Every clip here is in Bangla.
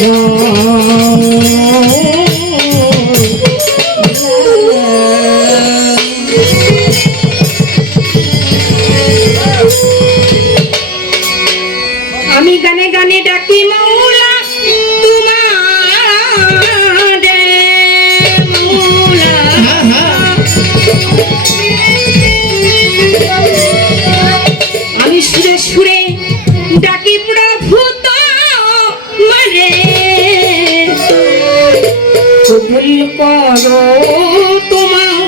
আমি গানে গানে ডাকি মৌলা তোমারে মৌলা আমি সুরে সুরে ডাকি প্রভু তোমারে কবুল করো তোমার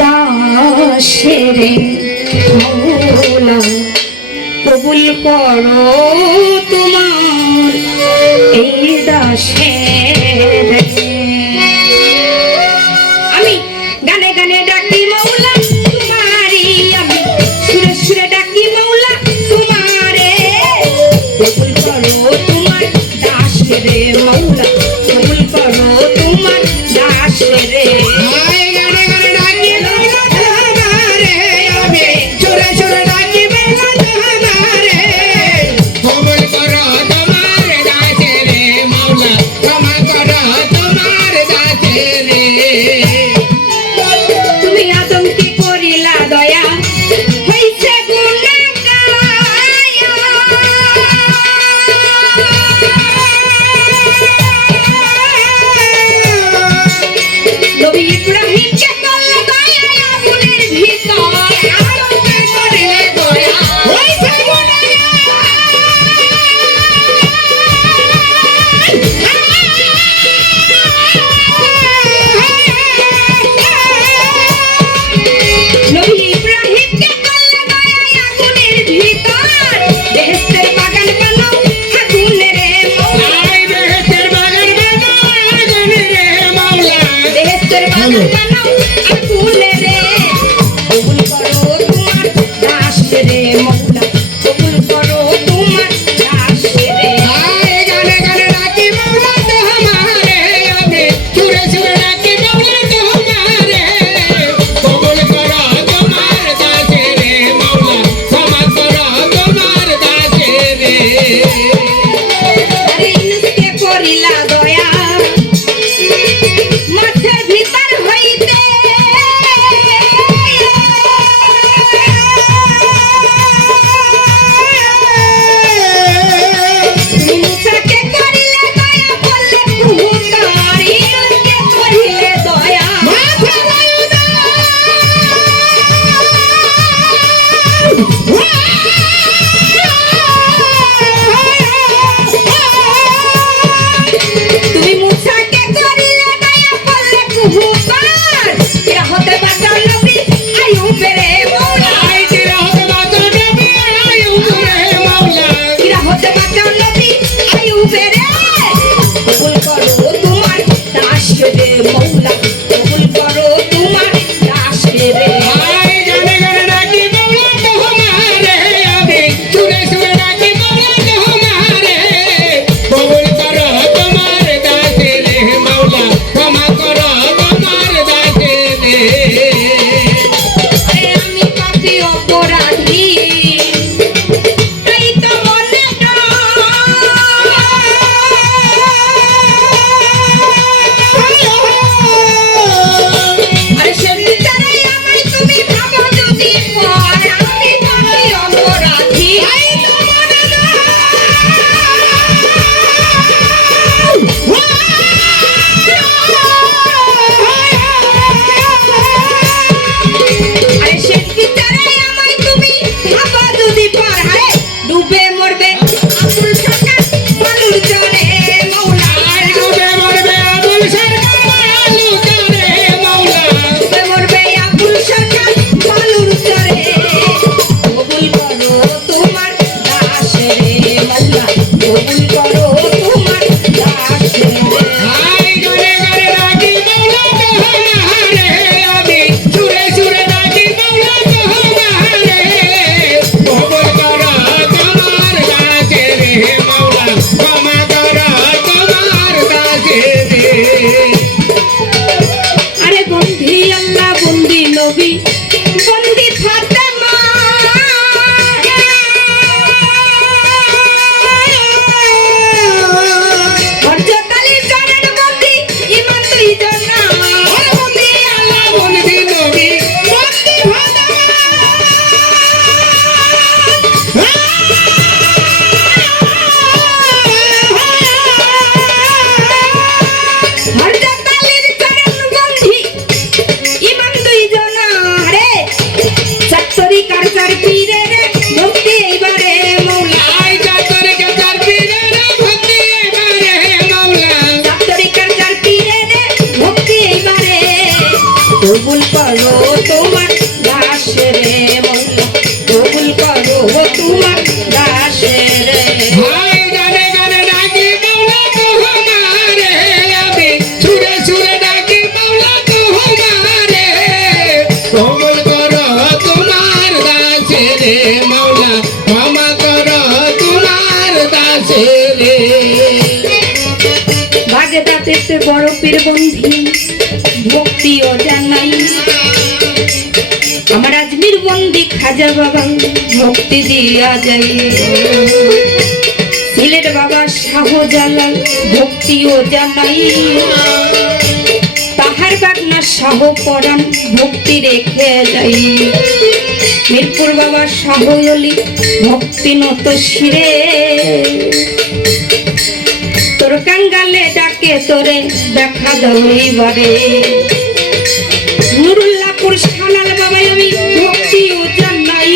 দাসেরে মৌলা কবুল করো তোমার এই দাসের। আমি গানে গানে ডাকি মৌলা তোমারি, আমি সুরে সুরে ডাকি মৌলা তোমারে কবুল করো তোমার দাসেরে মৌলা কবুল করো তোমার দাসেরে। তুমি আদমকে করিলা দয়া হইছে গুনাহগার, নবী ইব্রাহিমকে করলা দয়া আগুনের ভিতর, আদমকে করিলে দয়া হইছে করিলা দয়া মাঠের ভিতর হইতে আছে রে। বাগদাদেতে বড় পীর বন্ধি ভক্তিও জানাই, আমার আজমির বন্দি খাজা বাবা ভক্তি দিয়া যাই, সিলেট বাবা শাহজালাল ভক্তিও জানাই, তাহার বাগনা শাহ পরাণ ভক্তি রেখে যাই, মিরপুর বাবা শাহ অলি ভক্তি নত শিরে, তোর কাঙ্গালে ডাকে তোরে দেখা দাও এইবারে, নুরুল্লাহপুর শালাল বাবাই আমি ভক্তিও জানাই,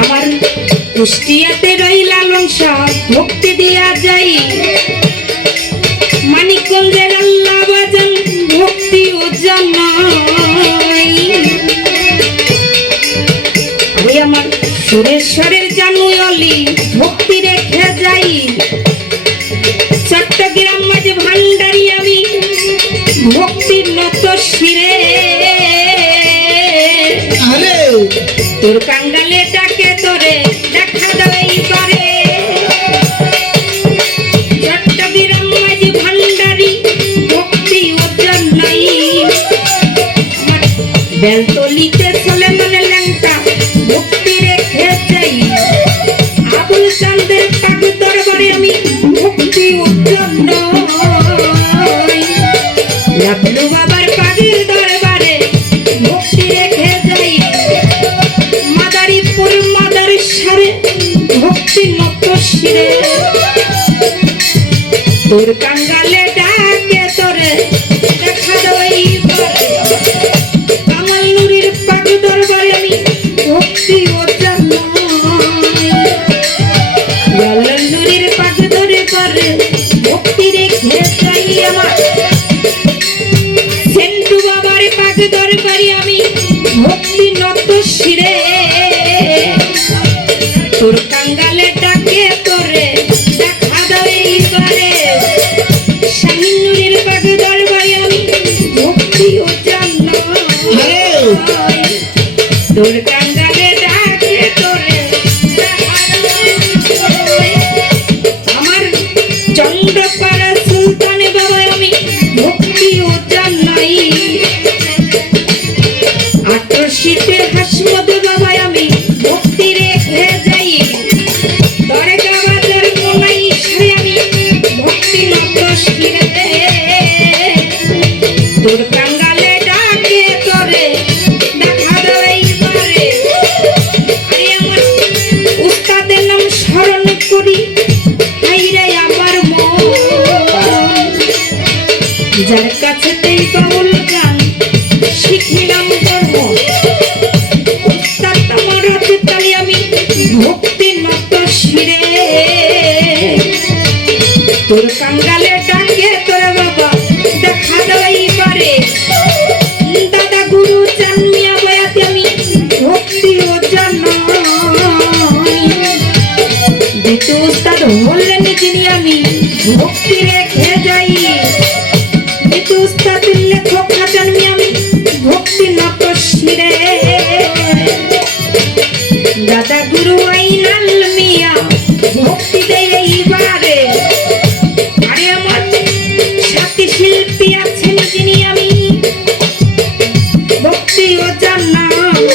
আমার কুষ্টিয়াতে রই লালন শাহ ভক্তি দিয়া যাই, মানিকগঞ্জের আল্লাহ বাজান ভক্তিও জানাই, আমি আমার সুরেশ্বরের জানু অলি ভক্তি রেখে যাই, চট্টগ্রাম মাঝে ভান্ডারি আমি ভক্তির নত শিরে, তোর কাঙ্গালে ডাকে তোরে দেখা দাও এইবারে, চট্টগ্রাম মাঝে ভান্ডারি ভক্তি ও জানাই, বেলতলিতে চলে মানে ল্যাংটা ভক্তি রেখে যাই, আবুল চাঁদের পাগ দরবারে আমি ভক্তি ও জানাই, লাবলু বাবার পাগের দরবারে ভক্তি রেখে যাই, মাদারীপুর মাদারসারে ভক্তি নত শিরে, তোর কাঙ্গালে ডাকে তোরে দেখা দাও এইবারে, কামাল নুরির পাগ দরবারে আমি ভক্তি ও জানাই, লাল নুরির পাগ দরবারে ভক্তি রেখে যাই, আমার সেন্টু বাবার পাগ দরবারে আমি ভক্তি নত শিরে, তোর কাঙ্গালে ডাকে তোরে দেখা দাও এইবারে, শাহিন নুরির পাগ দরবারে আমি ভক্তি ও জানাই, তোর কাঙ্গালে ডাকে তোরে দেখা দাও এইবারে, আমার চন্দ্রপাড়া সুলতান বাবা আমি ভক্তি ও জানাই, আটশীতে হাসমত বাবা আমি ভক্তি রেখে যাই, দরগা বাজার কোনাই সারে আমি ভক্তি নত শিরে, তোর কাঙ্গালে ডাকে তোরে দেখা দাও এইবারে, আরে আমার উস্তাদের নাম স্মরণ করি হাইরে আমার মন, যার কাছে তেই বাউল গান শিখিলাম কর্ম, উস্তাদ আমার হাতে তালি আমি ভক্তি নত শিরে, তোর কাঙ্গালে ডাকে তোরে বাবা দেখা দাও এইবারে, দাদা গুরু চান মিয়া বয়াতে আমি ভক্তি ও জানাই, দ্বিতীয় উস্তাদ হলেন যিনি আমি ভক্তি রেখে যাই, দ্বিতীয় উস্তাদ লেখক হাজান মিয়া আমি ভক্তি নত শিরে, দাদা গুরু আইনাল মিয়া ভক্তি দেয় এইবারে, আরে আমার সাথী শিল্পী আছেন যিনি আমি ভক্তি ও জানাই,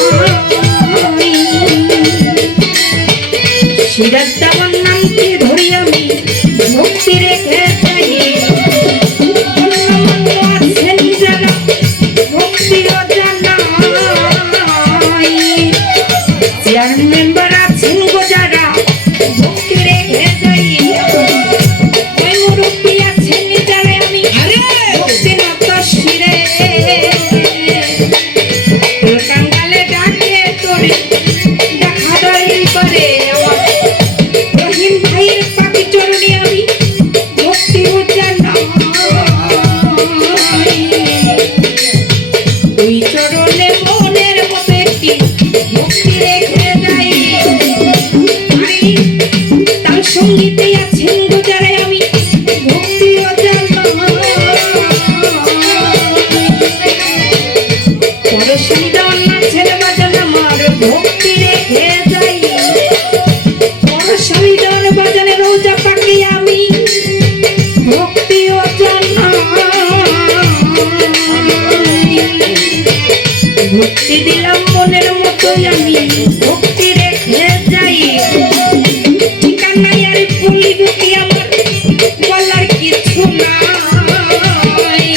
সিরাজ দেওয়ার নামকে ধরি আমি ভক্তি রেখে যাই, আছেন যারা ভক্তি ও জানাই, চেয়ার মেম্বার আছেন গো যারা ভক্তি রেখে যাই, ওই মুরব্বী আছেন যারা আমি ভক্তি নত শিরে, তোর কাঙ্গালে ডাকে তোরে দেখা দাও এইবারে, আমার রহিম ভাইয়ের পাখি চরণে আমি ভক্তি ও জানাই, ওই চরণে মনের মতো একটি ভক্তি রেখে যাই। ভক্তিও জানাই, ভক্তি দিলাম মনের মতোই আমি ভক্তি রেখে যাই। ঠিকানাই আর বলিব কি আমার বলার কিছু নাই।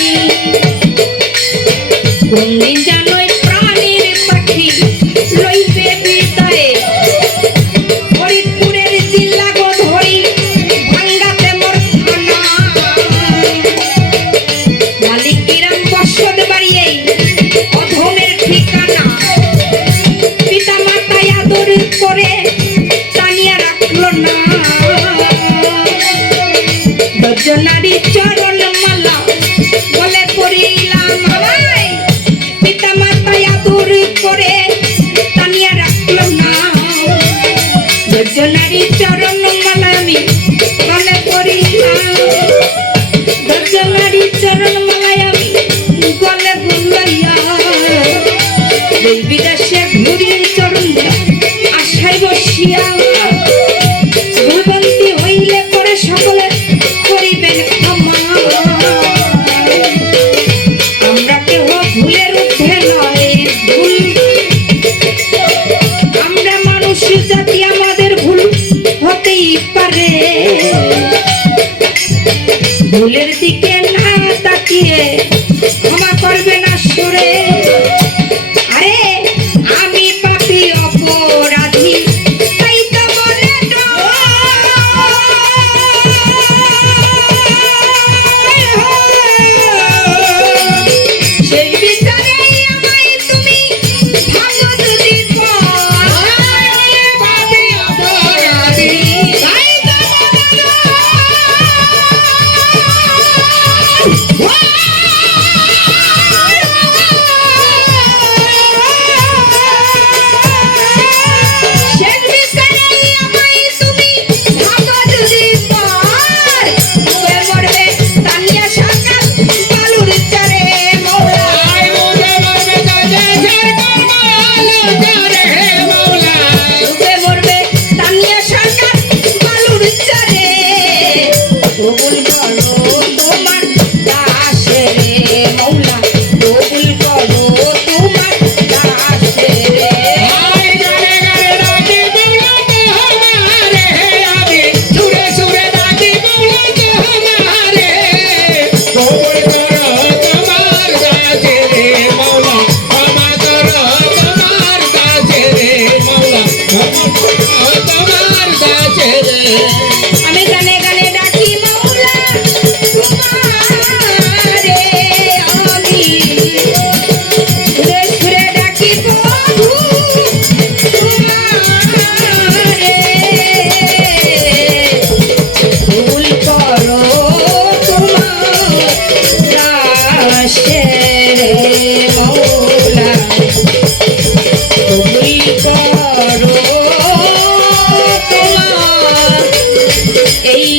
কোনদিন জানোই প্রাণীর পাখি লইবে বিদায়, ফরিদপুরের জিল্লা গো ধরি ভাঙ্গাতে মোর থানা। মালিকিরাম বসত বাড়ি এই অধমের ঠিকানা। পিতা মাতায় আদর করে টানিয়া রাখলো না, দর্জনারি চরণ মালা বলে পড়িলাম আমায়। পিতা মাতায় আদর করে টানিয়া রাখলো না, দর্জনারি চরণ মালা আমি বলে পড়িলাম। দর্জনারি চরণ মালায় আমি গলে বুলাইয়া দেশ বিদেশে ঘুরি চরণ আশায় বসিয়া। ভুলবন্তি হইলে পরে সকলে করিবেন ক্ষমা। আমরা কেহ ভুলের ঊর্ধ্বে নয়, ভুল আমরা মানুষ জাতি, আমাদের ভুল হতেই পারে। ভুলের দিকে না তাকিয়ে ক্ষমা করবেন আসরে। আরে আমি পাপী অপরাধী, তাই তো মনে সেই বিচারে আমায় তুমি ভালো যদি পাপী অপরাধী, তাই তো আমি গানে গানে ডাকি মাওলা তোমারে, আমি সুরে সুরে ডাকি প্রভু তোমারে। ভুল করো তোমার দাসের মাওলা, ভুল করো তোমার এই